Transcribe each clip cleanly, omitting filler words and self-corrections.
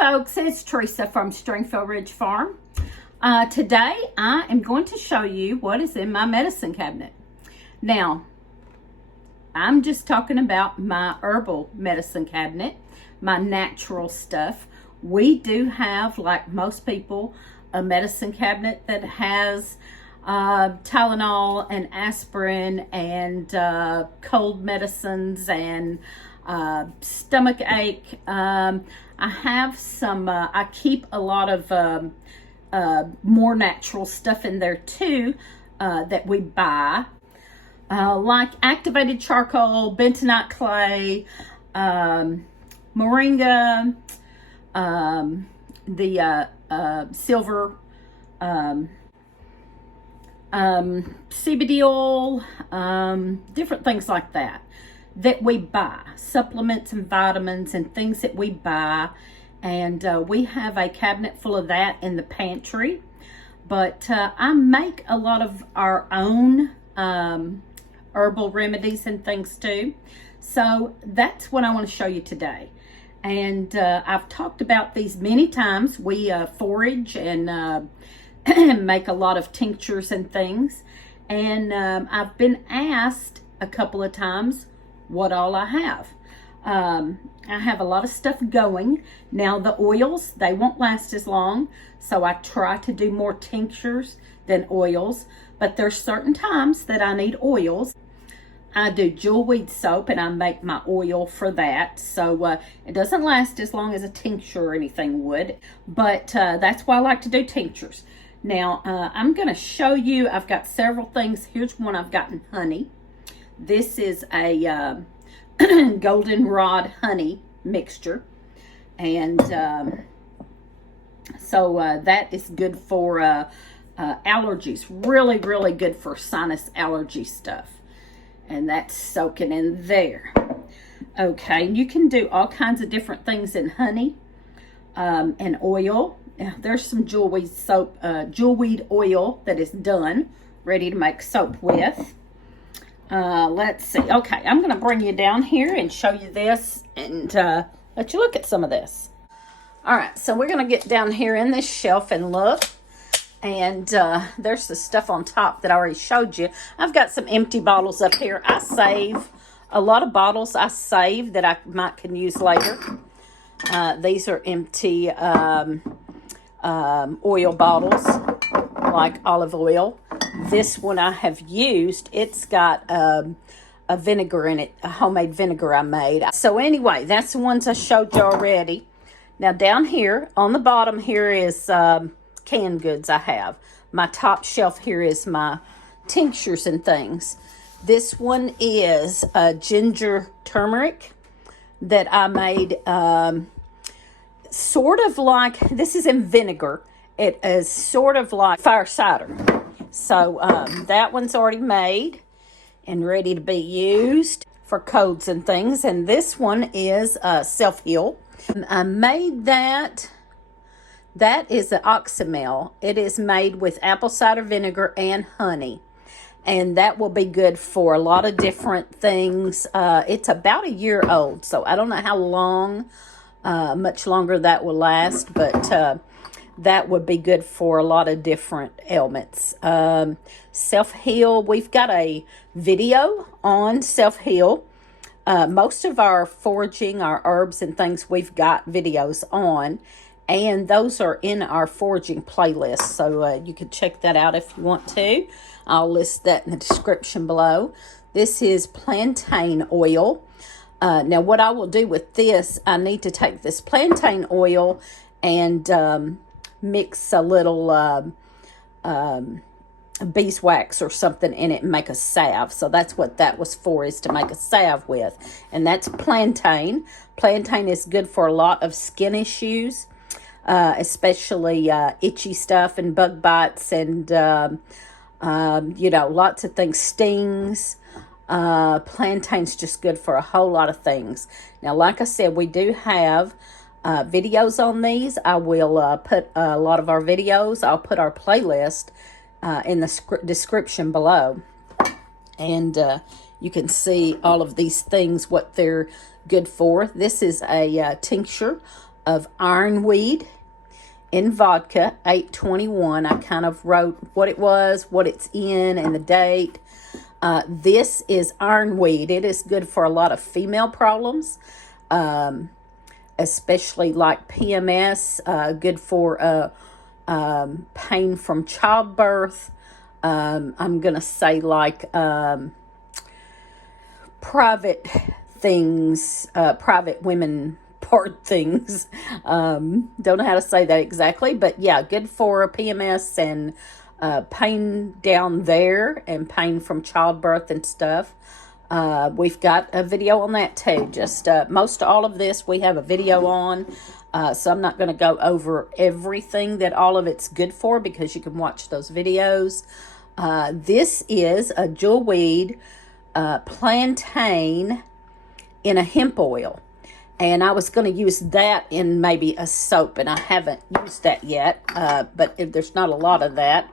folks, it's Teresa from Stringfield Ridge Farm. Today I am going to show you what is in my medicine cabinet. Now, I'm just talking about my herbal medicine cabinet, my natural stuff. We do have, like most people, a medicine cabinet that has Tylenol and aspirin and cold medicines and stomach ache. I have some, I keep a lot of more natural stuff in there too that we buy, like activated charcoal, bentonite clay, moringa, the silver, CBD oil, different things like that we buy, supplements and vitamins and things that we buy. And we have a cabinet full of that in the pantry. But I make a lot of our own herbal remedies and things too. So that's what I want to show you today. And I've talked about these many times. We forage and make a lot of tinctures and things. And I've been asked a couple of times what all I have. I have a lot of stuff going. Now the oils, they won't last as long, so I try to do more tinctures than oils, but there's certain times that I need oils. I do jewelweed soap and I make my oil for that, so it doesn't last as long as a tincture or anything would, but that's why I like to do tinctures. Now I'm going to show you, I've got several things. Here's one I've gotten honey. This is a goldenrod honey mixture, and so that is good for allergies. Really good for sinus allergy stuff, and that's soaking in there. Okay, you can do all kinds of different things in honey and oil. There's some jewelweed soap, jewelweed oil that is done, ready to make soap with. Let's see. Okay, I'm going to bring you down here and show you this and let you look at some of this. All right, so we're going to get down here in this shelf and look. And there's the stuff on top that I already showed you. I've got some empty bottles up here. I save a lot of bottles. I save that I can use later. These are empty oil bottles, like olive oil. This one I have used. It's got a vinegar in it, a homemade vinegar I made. So anyway, that's the ones I showed you already. Now down here on the bottom here is canned goods I have. My top shelf here is my tinctures and things. This one is ginger turmeric that I made sort of like, this is in vinegar. It is sort of like fire cider. So that one's already made and ready to be used for colds and things. And this one is Selfheal. I made that. That is the Oxymale. It is made with apple cider vinegar and honey. And that will be good for a lot of different things. It's about a year old, so I don't know how long, much longer that will last, but that would be good for a lot of different ailments. Selfheal, we've got a video on Selfheal. Most of our foraging, our herbs and things, we've got videos on, and those are in our foraging playlist, so you can check that out if you want to. I'll list that in the description below. This is plantain oil. Now what I will do with this, I need to take this plantain oil and mix a little beeswax or something in it and make a salve. So that's what that was for, is to make a salve with. And that's plantain. Plantain is good for a lot of skin issues, especially itchy stuff and bug bites and, you know, lots of things, stings. Plantain's just good for a whole lot of things. Now, like I said, we do have videos on these. I will put a lot of our videos. I'll put our playlist in the description below. And you can see all of these things, what they're good for. This is a tincture of ironweed in vodka, 821. I kind of wrote what it was, what it's in, and the date. This is ironweed. It is good for a lot of female problems, especially like PMS, good for pain from childbirth. I'm going to say like private things, private women part things. Don't know how to say that exactly, but yeah, good for PMS and pain down there and pain from childbirth and stuff. We've got a video on that too. Just most all of this we have a video on. So I'm not going to go over everything that all of it's good for because you can watch those videos. This is a jewelweed plantain in a hemp oil. And I was going to use that in maybe a soap, and I haven't used that yet. But there's not a lot of that.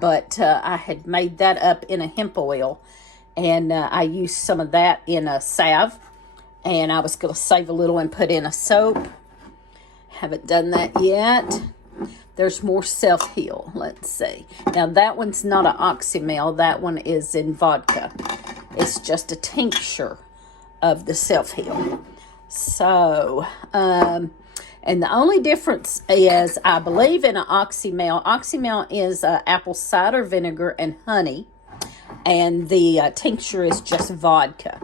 But I had made that up in a hemp oil. And I used some of that in a salve. And I was going to save a little and put in a soap. Haven't done that yet. There's more Selfheal. Let's see. Now, that one's not an Oxymale. That one is in vodka. It's just a tincture of the Selfheal. So, and the only difference is, I believe, in an Oxymale. Oxymale is apple cider vinegar and honey. And the tincture is just vodka.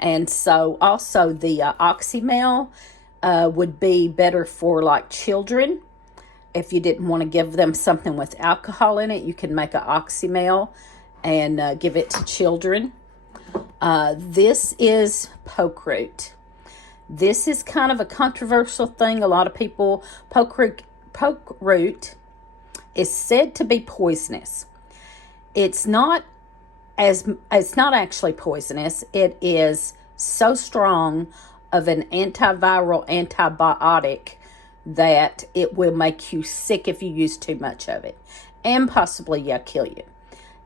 And so, also, the Oxymale would be better for, like, children. If you didn't want to give them something with alcohol in it, you can make an Oxymale and give it to children. This is poke root. This is kind of a controversial thing. A lot of people, poke root is said to be poisonous. It's not actually poisonous. It is so strong of an antiviral antibiotic that it will make you sick if you use too much of it, and possibly kill you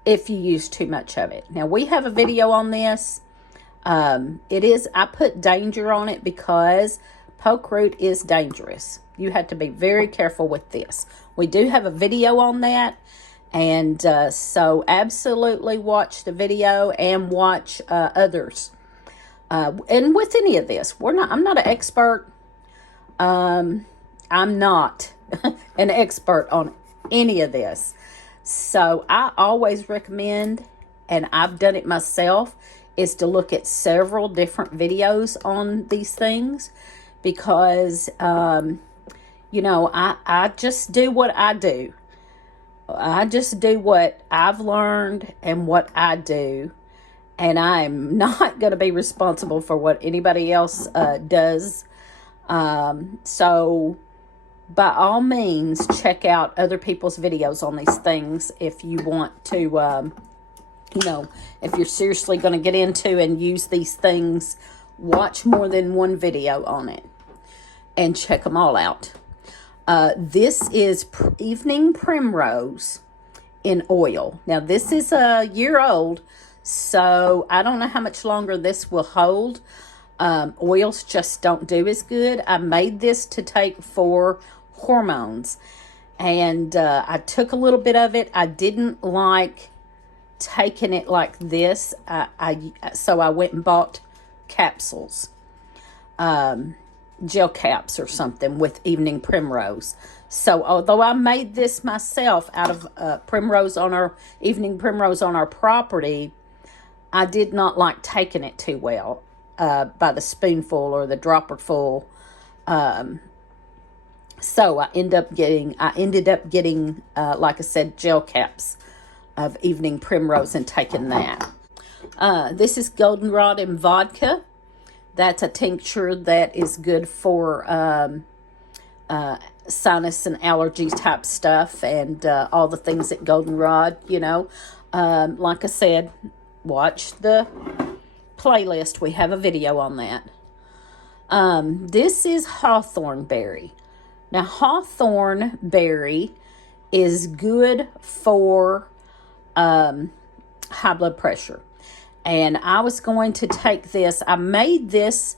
if you use too much of it. Now, we have a video on this. I put danger on it because poke root is dangerous. You have to be very careful with this. We do have a video on that. And so absolutely watch the video and watch others. And with any of this, I'm not an expert. I'm not an expert on any of this. So I always recommend, and I've done it myself, is to look at several different videos on these things because, I just do what I do. I just do what I've learned and what I do. And I'm not going to be responsible for what anybody else does. So by all means, check out other people's videos on these things if you want to, if you're seriously going to get into and use these things, watch more than one video on it and check them all out. This is Evening Primrose in oil. Now, this is a year old, so I don't know how much longer this will hold. Oils just don't do as good. I made this to take for hormones, and I took a little bit of it. I didn't like taking it like this, so I went and bought capsules, gel caps or something with Evening Primrose. So although I made this myself out of Evening Primrose on our property, I did not like taking it too well by the spoonful or the dropperful. So I ended up getting, like I said, gel caps of Evening Primrose and taking that. This is goldenrod in vodka. That's a tincture that is good for sinus and allergy type stuff and all the things that goldenrod, like I said, watch the playlist. We have a video on that. This is Hawthorn Berry. Now, Hawthorn Berry is good for high blood pressure. And I was going to take this. I made this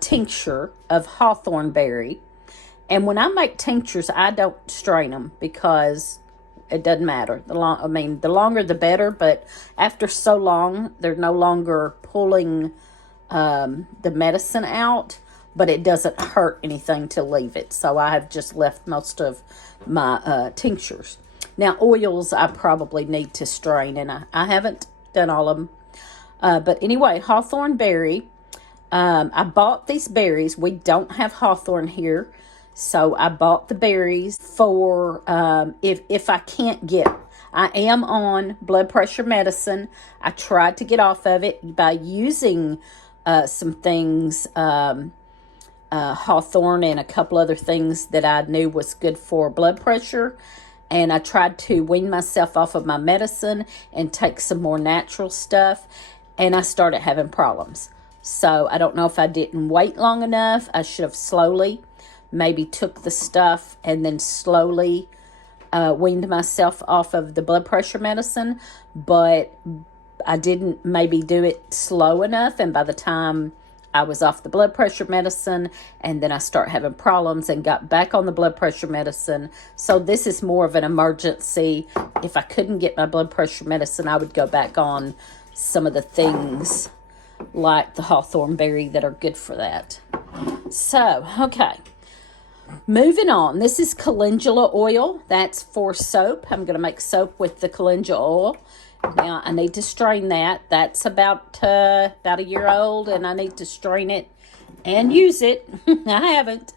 tincture of Hawthorn Berry. And when I make tinctures, I don't strain them because it doesn't matter. The longer the better, but after so long, they're no longer pulling the medicine out, but it doesn't hurt anything to leave it. So I have just left most of my tinctures. Now, oils I probably need to strain, and I haven't done all of them. But anyway, Hawthorn Berry. I bought these berries. We don't have hawthorn here. So I bought the berries for if I can't get. I am on blood pressure medicine. I tried to get off of it by using some things, hawthorn and a couple other things that I knew was good for blood pressure. And I tried to wean myself off of my medicine and take some more natural stuff. And I started having problems. So I don't know if I didn't wait long enough. I should have slowly maybe took the stuff and then slowly weaned myself off of the blood pressure medicine. But I didn't maybe do it slow enough. And by the time I was off the blood pressure medicine, and then I start having problems and got back on the blood pressure medicine. So this is more of an emergency. If I couldn't get my blood pressure medicine, I would go back on some of the things like the Hawthorn Berry that are good for that. So, okay. Moving on. This is calendula oil. That's for soap. I'm going to make soap with the calendula oil. Now, I need to strain that. That's about a year old, and I need to strain it and use it. I haven't.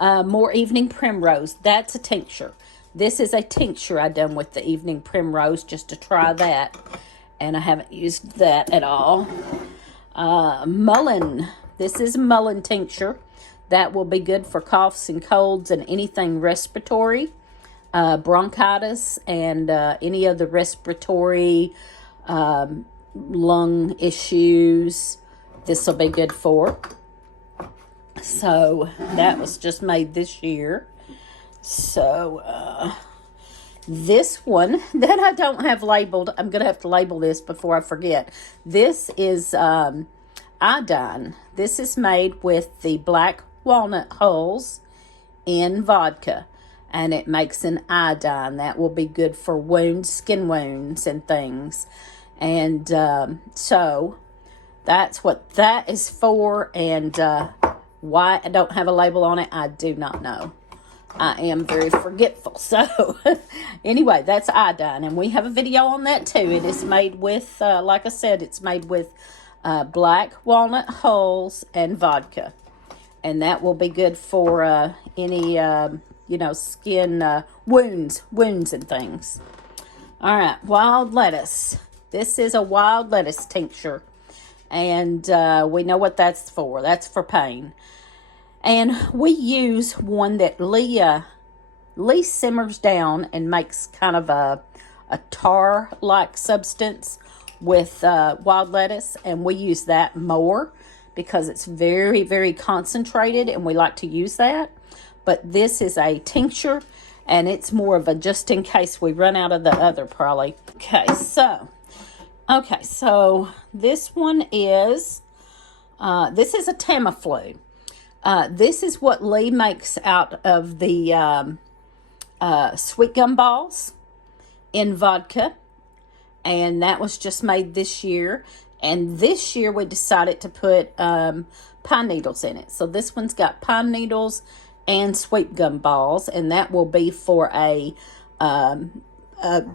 More evening primrose. That's a tincture. This is a tincture I done with the evening primrose just to try that, and I haven't used that at all. Mullein. This is mullein tincture. That will be good for coughs and colds and anything respiratory. Bronchitis and any other respiratory lung issues. This will be good for. So that was just made this year. So this one that I don't have labeled, I'm going to have to label this before I forget. This is Iodine. This is made with the black walnut hulls in vodka. And it makes an iodine. That will be good for wounds, skin wounds, and things. And so that's what that is for. And why I don't have a label on it, I do not know. I am very forgetful. So anyway, that's iodine. And we have a video on that too. It is made with, like I said, it's made with black walnut hulls and vodka. And that will be good for any... skin wounds and things. All right, wild lettuce. This is a wild lettuce tincture. And we know what that's for. That's for pain. And we use one that Lee simmers down and makes kind of a tar-like substance with wild lettuce. And we use that more because it's very, very concentrated, and we like to use that. But this is a tincture, and it's more of a just in case we run out of the other probably. Okay, so this one is, this is a Tamiflu. This is what Lee makes out of the sweet gum balls in vodka. And that was just made this year. And this year we decided to put pine needles in it. So this one's got pine needles and sweet gum balls, and that will be for a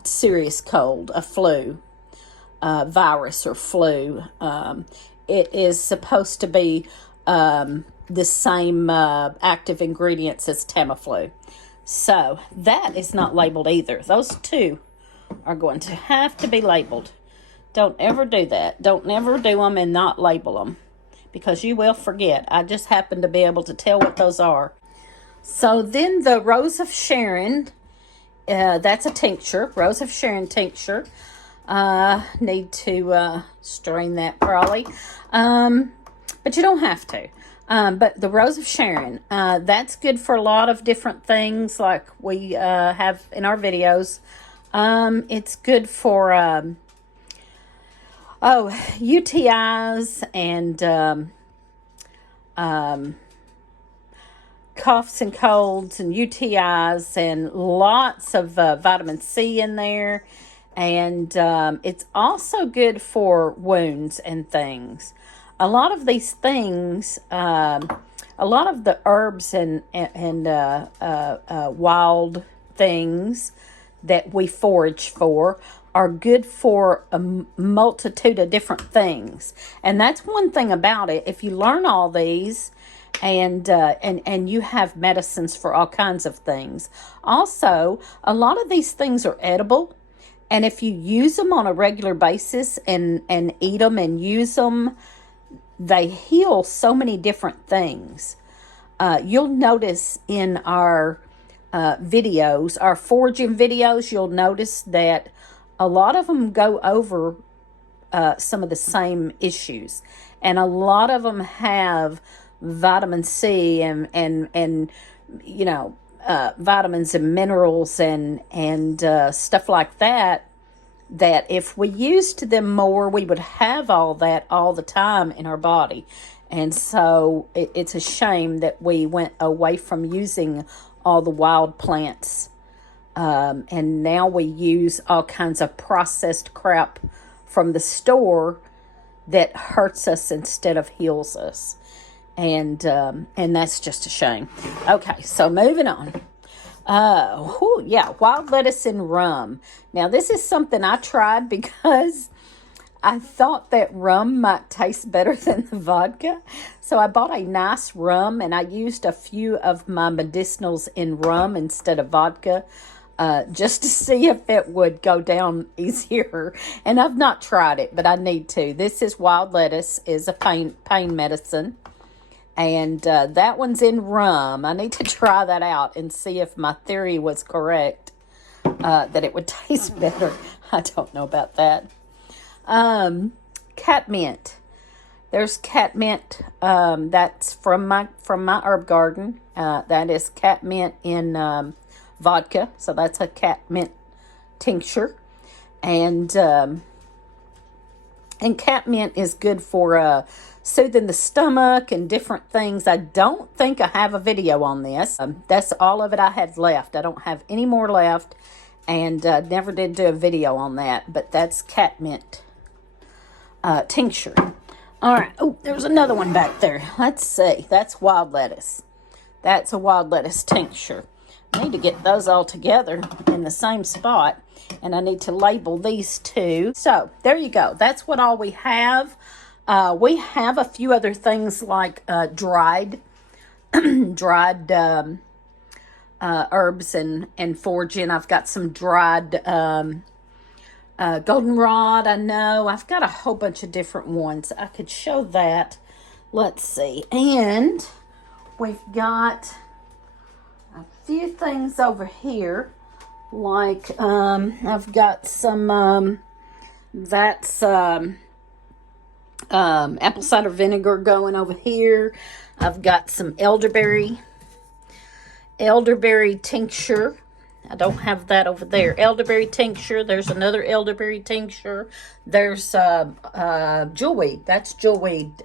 serious cold, a flu, virus or flu. It is supposed to be the same active ingredients as Tamiflu. So that is not labeled either. Those two are going to have to be labeled. Don't ever do that. Don't ever do them and not label them, because you will forget. I just happen to be able to tell what those are. So then the Rose of Sharon, that's a tincture, Rose of Sharon tincture. Need to strain that probably, but you don't have to. But the Rose of Sharon, that's good for a lot of different things like we have in our videos. It's good for UTIs and coughs and colds and UTIs, and lots of vitamin C in there. And it's also good for wounds and things. A lot of these things, a lot of the herbs and wild things that we forage for are good for a multitude of different things. And that's one thing about it. If you learn all these, and you have medicines for all kinds of things. Also, a lot of these things are edible. And if you use them on a regular basis and eat them and use them, they heal so many different things. You'll notice in our videos, our foraging videos, you'll notice that a lot of them go over some of the same issues. And a lot of them have vitamin C and you know, vitamins and minerals and stuff like that, that if we used them more, we would have all that all the time in our body. And so it's a shame that we went away from using all the wild plants. And now we use all kinds of processed crap from the store that hurts us instead of heals us. And that's just a shame. Okay, so moving on. Wild lettuce and rum. Now, this is something I tried because I thought that rum might taste better than the vodka. So I bought a nice rum, and I used a few of my medicinals in rum instead of vodka, just to see if it would go down easier. And I've not tried it, but I need to. This is wild lettuce, is a pain medicine. And that one's in rum. I need to try that out and see if my theory was correct, that it would taste better. I don't know about that. Catmint. There's catmint. That's from my herb garden. That is catmint in vodka. So that's a catmint tincture. And catmint is good for soothing the stomach and different things. I don't think I have a video on this. That's all of it I had left. I don't have any more left, and never did do a video on that. But that's catmint tincture. All right. Oh, there's another one back there. Let's see. That's wild lettuce. That's a wild lettuce tincture. I need to get those all together in the same spot, and I need to label these two. So there you go. That's what all we have. We have a few other things like dried herbs and foraging. I've got some dried goldenrod. I know I've got a whole bunch of different ones. I could show that. Let's see. And we've got a few things over here. Like I've got some apple cider vinegar going over here. I've got some elderberry tincture. I don't have that over there. Elderberry tincture. There's another elderberry tincture. There's jewelweed. That's jewelweed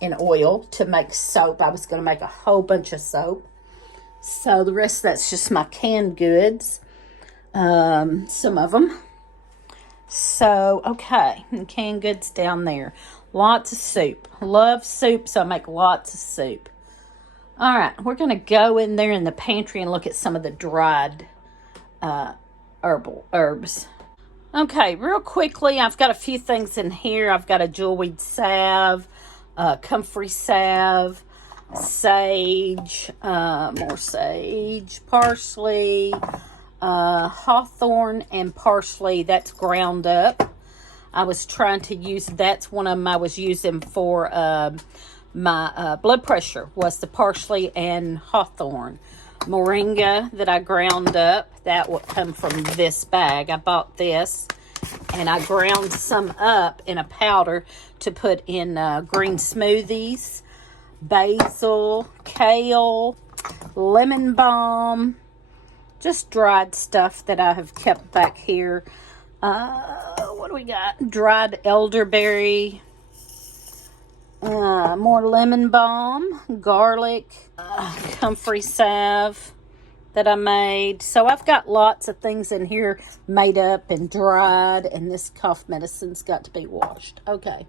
in oil to make soap. I was going to make a whole bunch of soap. So the rest of that's just my canned goods. Some of them. So, okay, and canned goods down there. Lots of soup. Love soup, so I make lots of soup. All right, we're going to go in there in the pantry and look at some of the dried herbal herbs. Okay, real quickly, I've got a few things in here. I've got a jewelweed salve, comfrey salve, sage, more sage, parsley, hawthorn and parsley. That's ground up. I was trying to use, that's one of them I was using for my blood pressure, was the parsley and hawthorn. Moringa that I ground up, that would come from this bag. I bought this and I ground some up in a powder to put in green smoothies. Basil, kale, lemon balm, just dried stuff that I have kept back here. What do we got? Dried elderberry. More lemon balm, garlic, comfrey salve that I made. So I've got lots of things in here made up and dried, and this cough medicine's got to be washed. Okay,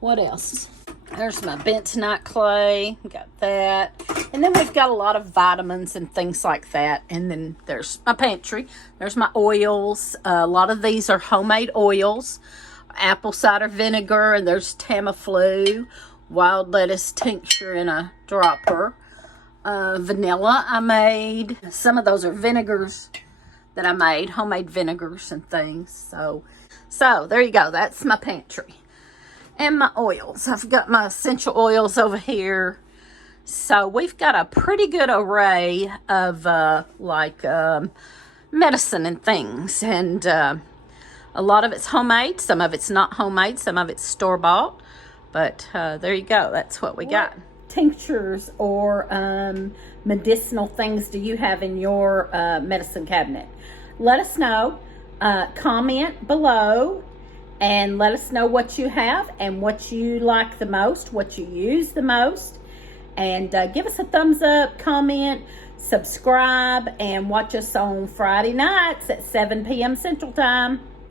what else? There's my bentonite clay, got that. And then we've got a lot of vitamins and things like that. And then there's my pantry. There's my oils. A lot of these are homemade oils. Apple cider vinegar, and there's Tamiflu, wild lettuce tincture in a dropper. Vanilla I made. Some of those are vinegars that I made, homemade vinegars and things. So there you go. That's my pantry. And my oils. I've got my essential oils over here. So we've got a pretty good array of medicine and things. And a lot of it's homemade. Some of it's not homemade. Some of it's store-bought. But there you go. That's what we got. Tinctures or medicinal things do you have in your medicine cabinet? Let us know. Comment below and let us know what you have and what you like the most, what you use the most. And give us a thumbs up, comment, subscribe, and watch us on Friday nights at 7 p.m. Central Time.